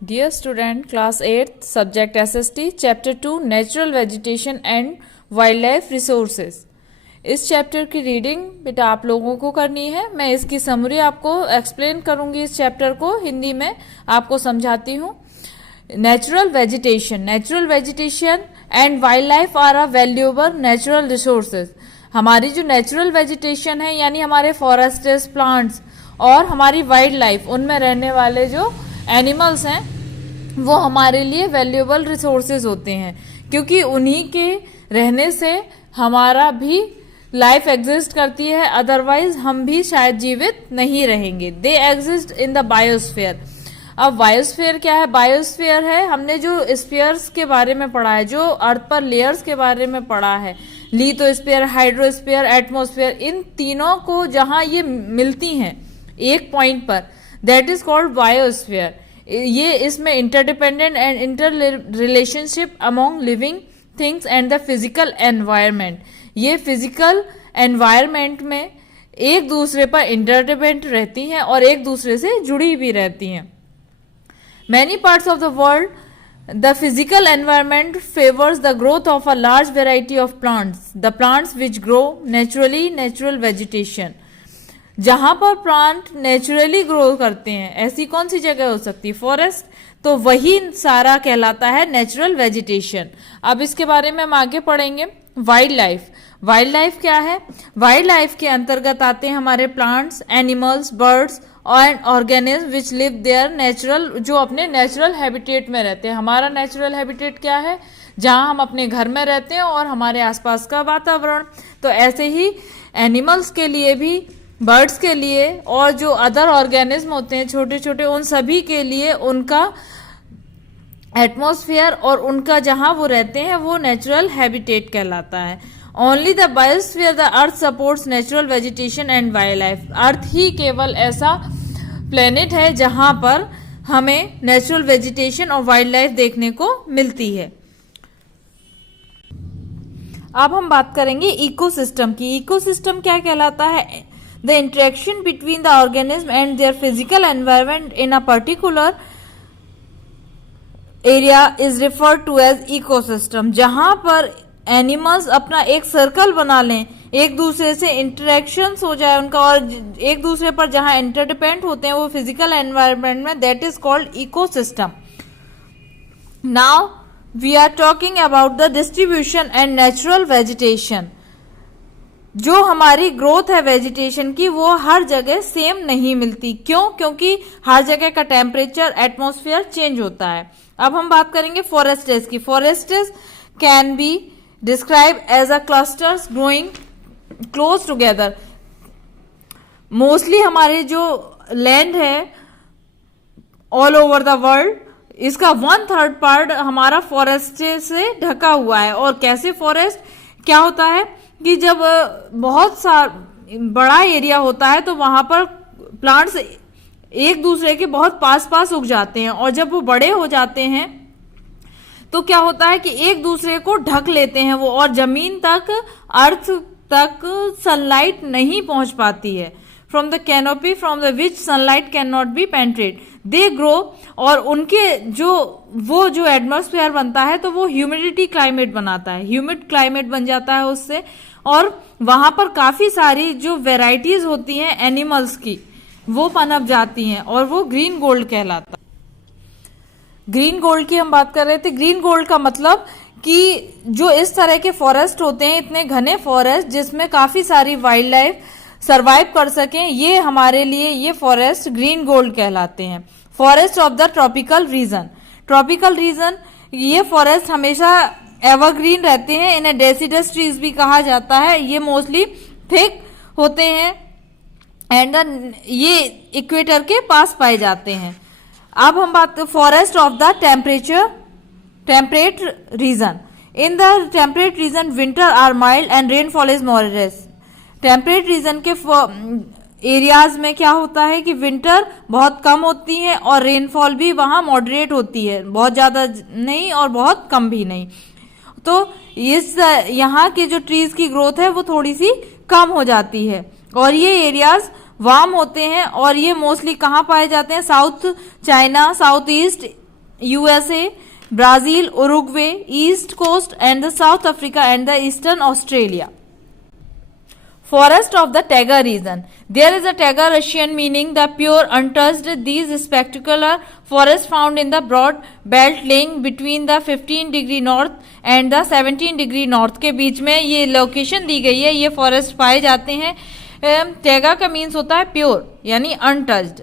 Dear student, class 8th, subject SST, chapter 2, natural vegetation and wildlife resources. इस chapter की reading बेटा आप लोगों को करनी है। मैं इसकी समरी आपको एक्सप्लेन करूंगी। इस चैप्टर को हिंदी में आपको समझाती हूँ। Natural vegetation and wild life are a valuable natural resources. हमारी जो नेचुरल वेजिटेशन है यानी हमारे फॉरेस्ट्स, प्लांट्स और हमारी वाइल्ड लाइफ, उनमें रहने वाले जो एनिमल्स हैं वो हमारे लिए वैल्यूएबल रिसोर्सेज होते हैं, क्योंकि उन्हीं के रहने से हमारा भी लाइफ एग्जिस्ट करती है, अदरवाइज हम भी शायद जीवित नहीं रहेंगे। They exist in the biosphere. अब बायोस्फीयर क्या है? बायोस्फीयर है, हमने जो स्फीयर्स के बारे में पढ़ा है, जो अर्थ पर लेयर्स के बारे में पढ़ा है, लिथोस्फीयर, हाइड्रोस्फीयर, एटमॉस्फेयर, इन तीनों को जहां ये मिलती हैं एक पॉइंट पर, दैट इज कॉल्ड बायोस्फीयर। ये इसमें interdependent and inter relationship among living things and the physical environment. ये फिजिकल एनवायरमेंट में एक दूसरे पर इंटरडिपेंडेंट रहती हैं और एक दूसरे से जुड़ी भी रहती हैं। Many parts of the world the physical environment favors the growth of a large variety of plants, the plants which grow naturally, natural vegetation। जहां पर प्लांट नेचुरली ग्रो करते हैं, ऐसी कौन सी जगह हो सकती है? फॉरेस्ट। तो वही सारा कहलाता है नेचुरल वेजिटेशन। अब इसके बारे में हम आगे पढ़ेंगे। Wild life. वाइल्ड लाइफ क्या है? वाइल्ड लाइफ के अंतर्गत आते हैं हमारे प्लांट्स, एनिमल्स, बर्ड्स और organism which live there natural, जो अपने नेचुरल हैबिटेट में रहते हैं। हमारा नेचुरल हैबिटेट क्या है? जहां हम अपने घर में रहते हैं और हमारे आसपास का वातावरण। तो ऐसे ही एनिमल्स के लिए भी, बर्ड्स के लिए और जो अदर ऑर्गेनिज्म होते हैं छोटे छोटे, उन सभी के लिए उनका एटमॉस्फेयर और उनका जहां वो रहते हैं वो नेचुरल हैबिटेट कहलाता है। Only the biosphere the earth supports natural vegetation and wild life. Earth ही केवल ऐसा प्लेनेट है जहां पर हमें नेचुरल वेजिटेशन और वाइल्ड लाइफ देखने को मिलती है। अब हम बात करेंगे इकोसिस्टम की। इकोसिस्टम क्या कहलाता है? The interaction between the organism and their physical environment in a particular area is referred to as ecosystem. जहां पर एनिमल्स अपना एक सर्कल बना लें, एक दूसरे से इंटरेक्शंस हो जाए उनका, और एक दूसरे पर जहां इंटरडिपेंडेंट होते हैं वो फिजिकल एनवायरनमेंट में, that is called ecosystem. Now we are talking about the distribution and natural vegetation. जो हमारी ग्रोथ है वेजिटेशन की वो हर जगह सेम नहीं मिलती। क्यों? क्योंकि हर जगह का टेम्परेचर, एटमॉस्फेयर चेंज होता है। अब हम बात करेंगे फॉरेस्ट्स की। Forests can be describe as a clusters growing close together. Mostly हमारे जो लैंड है ऑल ओवर द वर्ल्ड, इसका 1/3 पार्ट हमारा फॉरेस्ट से ढका हुआ है। और कैसे फॉरेस्ट क्या होता है कि जब बहुत सा बड़ा एरिया होता है तो वहां पर प्लांट्स एक दूसरे के बहुत पास पास उग जाते हैं, और जब वो बड़े हो जाते हैं तो क्या होता है कि एक दूसरे को ढक लेते हैं वो, और जमीन तक, अर्थ तक सनलाइट नहीं पहुंच पाती है। From the canopy from the which sunlight can not be penetrate they grow. और उनके जो एटमॉस्फेयर बनता है तो वो ह्यूमिडिटी क्लाइमेट बनाता है, ह्यूमिड क्लाइमेट बन जाता है उससे, और वहां पर काफी सारी जो वेराइटीज होती हैं एनिमल्स की वो पनप जाती हैं, और वो ग्रीन गोल्ड कहलाता है। ग्रीन गोल्ड की हम बात कर रहे थे। ग्रीन गोल्ड का मतलब कि जो इस तरह के फॉरेस्ट होते हैं, इतने घने फॉरेस्ट जिसमें काफी सारी वाइल्ड लाइफ सरवाइव कर सकें, ये हमारे लिए ये फॉरेस्ट ग्रीन गोल्ड कहलाते हैं। Forest of the tropical region. Tropical region, ये फॉरेस्ट हमेशा एवरग्रीन रहते हैं, इन्हें डेसिडस ट्रीज भी कहा जाता है। ये मोस्टली थिक होते हैं एंड ये इक्वेटर के पास पाए जाते हैं। अब हम बात forest of the temperate region. In the temperate region winter are mild and rainfall is moderate. Temperate region के एरियाज में क्या होता है कि विंटर बहुत कम होती है और रेनफॉल भी वहां मॉडरेट होती है, बहुत ज्यादा नहीं और बहुत कम भी नहीं। तो इस यहाँ के जो ट्रीज की ग्रोथ है वो थोड़ी सी कम हो जाती है, और ये एरियाज वार्म होते हैं, और ये मोस्टली कहाँ पाए जाते हैं? South China, south east USA, Brazil, Uruguay, East Coast and the South Africa and the Eastern Australia. Forest of the Taiga region. There is a Taiga Russian meaning the pure untouched. These spectacular forests found in the broad belt lying between the 15 degree north and the 17 degree north के बीच में ये location दी गई है, ये forest पाए जाते हैं. Taiga का मीन्स होता है प्योर यानी अनटच्ड.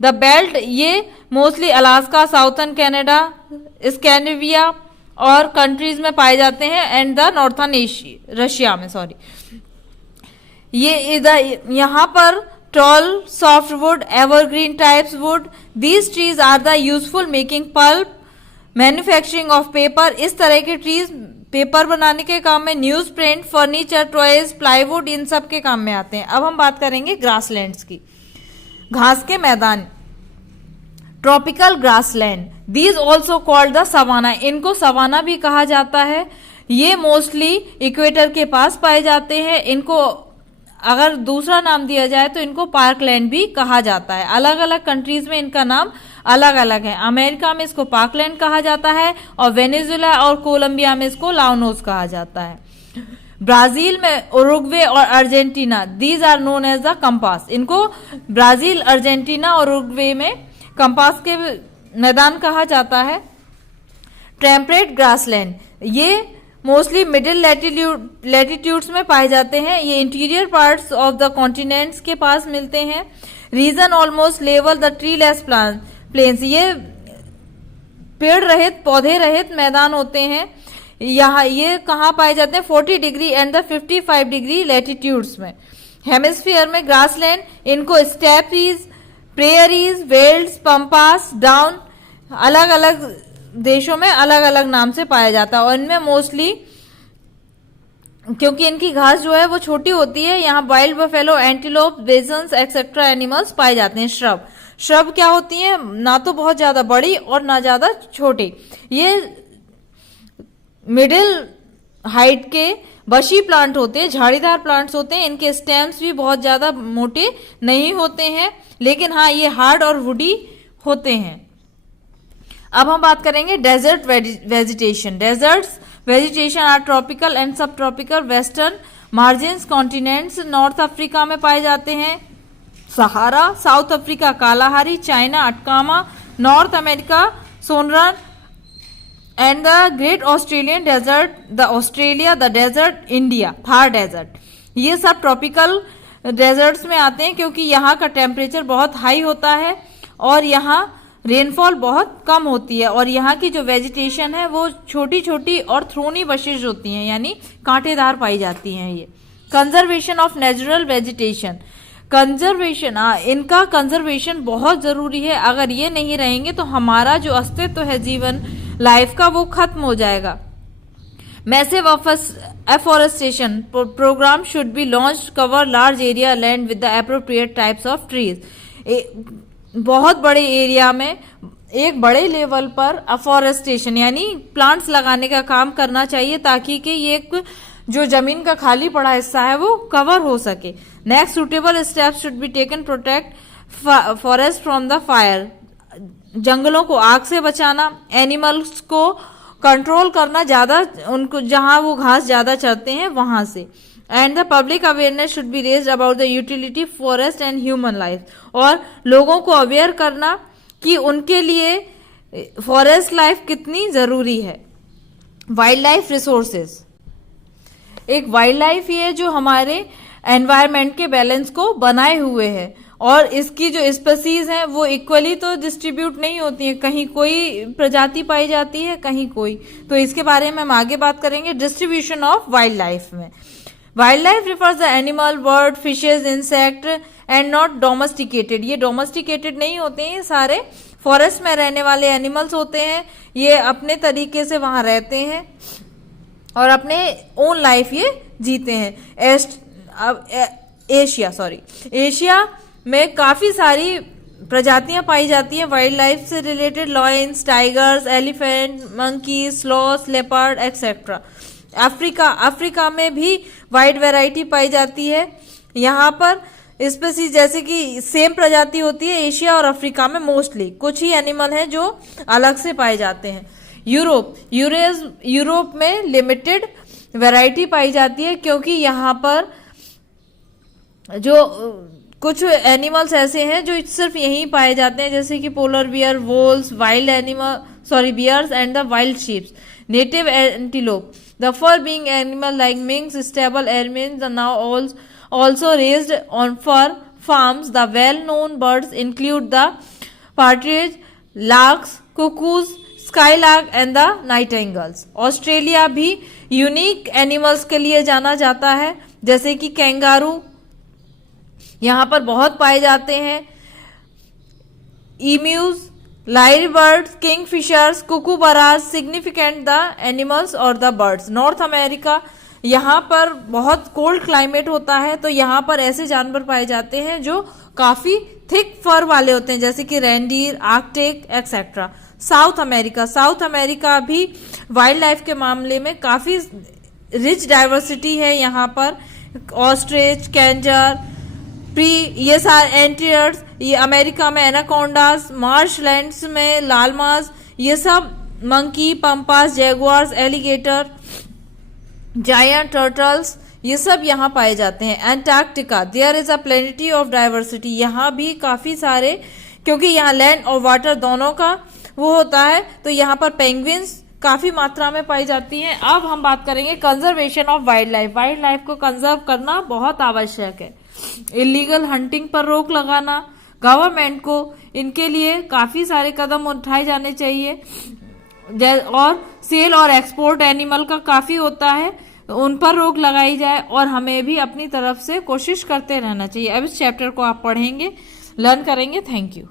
द बेल्ट ये mostly Alaska, southern Canada, Scandinavia और कंट्रीज में पाए जाते हैं and the northern Asia, Russia में सॉरी. ये इधर यहाँ पर tall softwood, evergreen types wood. These trees are the useful making pulp, manufacturing of paper. इस तरह के ट्रीज पेपर बनाने के काम में, newsprint, furniture, toys, plywood, इन सब के काम में आते हैं. अब हम बात करेंगे ग्रासलैंड्स की. घास के मैदान, tropical grassland. These also called the savanna. इनको सवाना भी कहा जाता है. ये मोस्टली इक्वेटर के पास पाए जाते हैं. इनको अगर दूसरा नाम दिया जाए तो इनको पार्कलैंड भी कहा जाता है. अलग अलग कंट्रीज में इनका नाम अलग अलग है. अमेरिका में इसको पार्कलैंड कहा जाता है और वेनेजुएला और कोलंबिया में इसको लाउनोस कहा जाता है. ब्राजील में उरुग्वे और Argentina, these are known as the pampas. इनको ब्राजील, अर्जेंटीना और उरुग्वे में कंपास के मैदान कहा जाता है. टेम्परेट ग्रासलैंड, ये मोस्टली मिडिल लैटिट्यूड्स में पाए जाते हैं. ये interior parts of the continents के पास मिलते हैं. Region almost level the treeless plains. ये पेड़ रहित, पौधे रहित मैदान होते हैं. यहाँ ये कहाँ पाए जाते हैं? 40 degree and the 55 degree latitudes में. हेमिस्फीयर में ग्रासलैंड, इनको steppes, prairies, velds, pampas, down, अलग अलग देशों में अलग अलग नाम से पाया जाता है. और इनमें मोस्टली क्योंकि इनकी घास जो है वो छोटी होती है, यहाँ wild buffalo, antelope, bisons etcetera animals पाए जाते हैं. श्रब क्या होती है? ना तो बहुत ज्यादा बड़ी और ना ज्यादा छोटी. ये मिडिल हाइट के बशी प्लांट होते हैं, झाड़ीदार प्लांट्स होते हैं. इनके स्टेम्स भी बहुत ज्यादा मोटे नहीं होते हैं, लेकिन हाँ ये हार्ड और वुडी होते हैं. अब हम बात करेंगे desert vegetation. Deserts vegetation are tropical and subtropical. Western margins continents, north Africa में पाए जाते हैं. Sahara, south Africa Kalahari, China Atacama, north America Sonoran and the great Australian desert, the Australia, the desert, India, Thar desert. ये सब tropical desserts में आते हैं क्योंकि यहाँ का टेम्परेचर बहुत हाई होता है और यहाँ रेनफॉल बहुत कम होती है. और यहाँ की जो वेजिटेशन है वो छोटी छोटी और थ्रोनी बशेज होती हैं, यानी कांटेदार पाई जाती हैं. ये conservation of natural vegetation. Conservation, इनका कंजर्वेशन बहुत जरूरी है. अगर ये नहीं रहेंगे तो हमारा जो अस्तित्व है जीवन लाइफ का वो खत्म हो जाएगा. Massive afforestation programme should be launched, cover large area land with the appropriate types of trees. बहुत बड़े एरिया में एक बड़े लेवल पर अफॉरेस्टेशन यानी प्लांट्स लगाने का काम करना चाहिए ताकि कि ये जो जमीन का खाली पड़ा हिस्सा है वो कवर हो सके. Next, suitable steps should be taken protect forest from the fire. जंगलों को आग से बचाना, एनिमल्स को कंट्रोल करना, ज्यादा उनको जहां वो घास ज्यादा चरते हैं वहां से. And the public awareness should be raised about the utility forest and human life. और लोगों को अवेयर करना कि उनके लिए फॉरेस्ट लाइफ कितनी जरूरी है. Wild life resources. एक वाइल्ड लाइफ ही है जो हमारे एनवायरमेंट के बैलेंस को बनाए हुए है और इसकी जो स्पीसीज हैं वो इक्वली तो डिस्ट्रीब्यूट नहीं होती है. कहीं कोई प्रजाति पाई जाती है, कहीं कोई. तो इसके बारे में हम आगे बात करेंगे. डिस्ट्रीब्यूशन ऑफ वाइल्ड लाइफ में wild life refers the animal, bird, fishes, insect and not domesticated. ये डोमेस्टिकेटेड नहीं होते हैं, ये सारे फॉरेस्ट में रहने वाले एनिमल्स होते हैं. ये अपने तरीके से वहां रहते हैं और अपने ओन लाइफ ये जीते हैं. एशिया में काफी सारी प्रजातियां पाई जाती हैं वाइल्ड लाइफ से related. Lions, tigers, elephant, monkey, sloth, leopard etcetera. Africa में भी वाइड वैरायटी पाई जाती है. यहाँ पर स्पेसीज जैसे कि सेम प्रजाति होती है एशिया और अफ्रीका में मोस्टली, कुछ ही एनिमल हैं जो अलग से पाए जाते हैं। यूरोप में लिमिटेड वैरायटी पाई जाती है क्योंकि यहाँ पर जो कुछ एनिमल्स ऐसे हैं जो सिर्फ यहीं पाए जाते हैं, जैसे कि polar bear, voles, wild animal bears and the wild sheeps, native antelope, the fur being animal like minks, stable ermines are now also raised on for farms. The well-known birds include the partridge, larks, cuckoos, skylark and the nightingales. Australia भी unique animals के लिए जाना जाता है, जैसे कि kangaroo यहाँ पर बहुत पाए जाते हैं, emus, lyre birds, kingfishers, kookaburras significant the animals और द बर्ड्स। नॉर्थ अमेरिका, यहाँ पर बहुत कोल्ड क्लाइमेट होता है, तो यहाँ पर ऐसे जानवर पाए जाते हैं जो काफी थिक फर वाले होते हैं, जैसे कि रेंडीर, आर्कटिक एक्सेट्रा। साउथ अमेरिका भी वाइल्ड लाइफ के मामले में काफी रिच डाइवर्सिटी है। यहाँ पर ऑस्ट्रिच, कैंजर, ये सारे एंटीरियर्स, ये अमेरिका में एनाकोंडास, मार्शलैंड्स में लालमास, ये सब monkey, pampas, jaguars, alligator, giant turtles, ये सब यहाँ पाए जाते हैं। Antarctica, there is a plenty of diversity, यहाँ भी काफी सारे, क्योंकि यहाँ लैंड और वाटर दोनों का वो होता है, तो यहाँ पर पेंगुइन्स काफी मात्रा में पाई जाती हैं। अब हम बात करेंगे कंजर्वेशन ऑफ वाइल्ड लाइफ को कंजर्व करना बहुत आवश्यक है। इलीगल हंटिंग पर रोक लगाना, गवर्नमेंट को इनके लिए काफी सारे कदम उठाए जाने चाहिए, और सेल और एक्सपोर्ट एनिमल का काफी होता है, उन पर रोक लगाई जाए, और हमें भी अपनी तरफ से कोशिश करते रहना चाहिए। अब इस चैप्टर को आप पढ़ेंगे, लर्न करेंगे। Thank you.